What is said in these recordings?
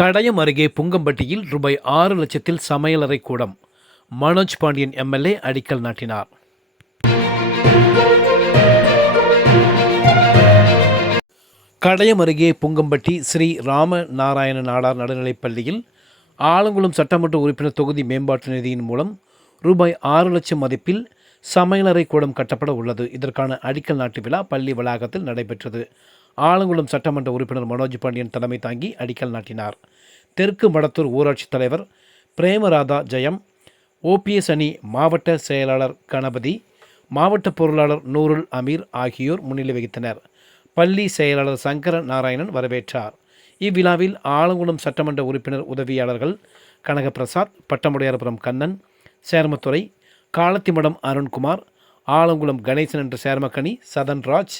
கடையம் அருகே புங்கம்பட்டியில் ரூபாய் 6,00,000 சமையலறை கூடம். மனோஜ் பாண்டியன் எம்எல்ஏ அடிக்கல் நாட்டினார். கடையம் அருகே புங்கம்பட்டி ஸ்ரீ ராம நாராயண நாடார் நடுநிலைப்பள்ளியில் ஆலங்குளம் சட்டமன்ற உறுப்பினர் தொகுதி மேம்பாட்டு நிதியின் மூலம் ரூபாய் 6,00,000 மதிப்பில் சமையலறை கூடம் கட்டப்பட உள்ளது. இதற்கான அடிக்கல் நாட்டு விழா பள்ளி வளாகத்தில் நடைபெற்றது. ஆலங்குளம் சட்டமன்ற உறுப்பினர் மனோஜ் பாண்டியன் தலைமை தாங்கி அடிக்கல் நாட்டினார். தெற்கு மடத்தூர் ஊராட்சித் தலைவர் பிரேமராதா ஜெயம், ஓபிஎஸ் அணி மாவட்ட செயலாளர் கணபதி, மாவட்ட பொருளாளர் நூருல் அமீர் ஆகியோர் முன்னிலை வகித்தனர். பள்ளி செயலாளர் சங்கர நாராயணன் வரவேற்றார். இவ்விழாவில் ஆலங்குளம் சட்டமன்ற உறுப்பினர் உதவியாளர்கள் கனகபிரசாத், பட்டமுடையார்புரம் கண்ணன், சேர்மத்துறை, காலத்திமடம் அருண்குமார், ஆலங்குளம் கணேசன் என்ற சேர்மக்கணி சதன்ராஜ்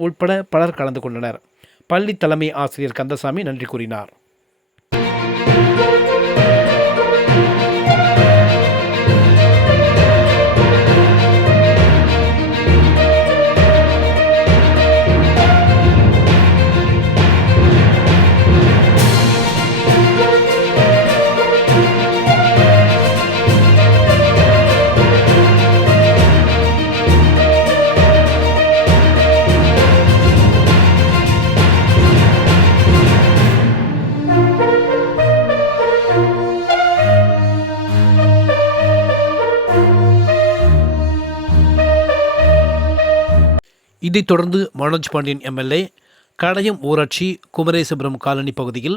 உட்பட பலர் கலந்து கொண்டனர். பள்ளி தலைமை ஆசிரியர் கந்தசாமி நன்றி கூறினார். இதைத் தொடர்ந்து மனோஜ் பாண்டியன் எம்எல்ஏ கடையம் ஊராட்சி குமரேசபுரம் காலனி பகுதியில்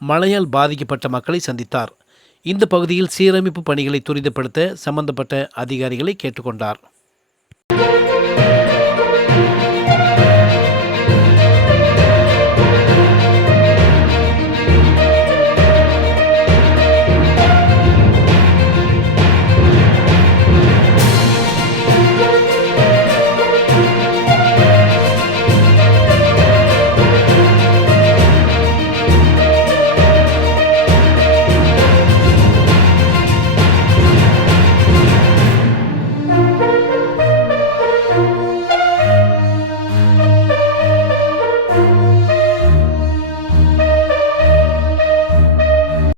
மழையால் பாதிக்கப்பட்ட மக்களை சந்தித்தார். இந்த பகுதியில் சீரமைப்பு பணிகளை துரிதப்படுத்த சம்பந்தப்பட்ட அதிகாரிகளை கேட்டுக்கொண்டார்.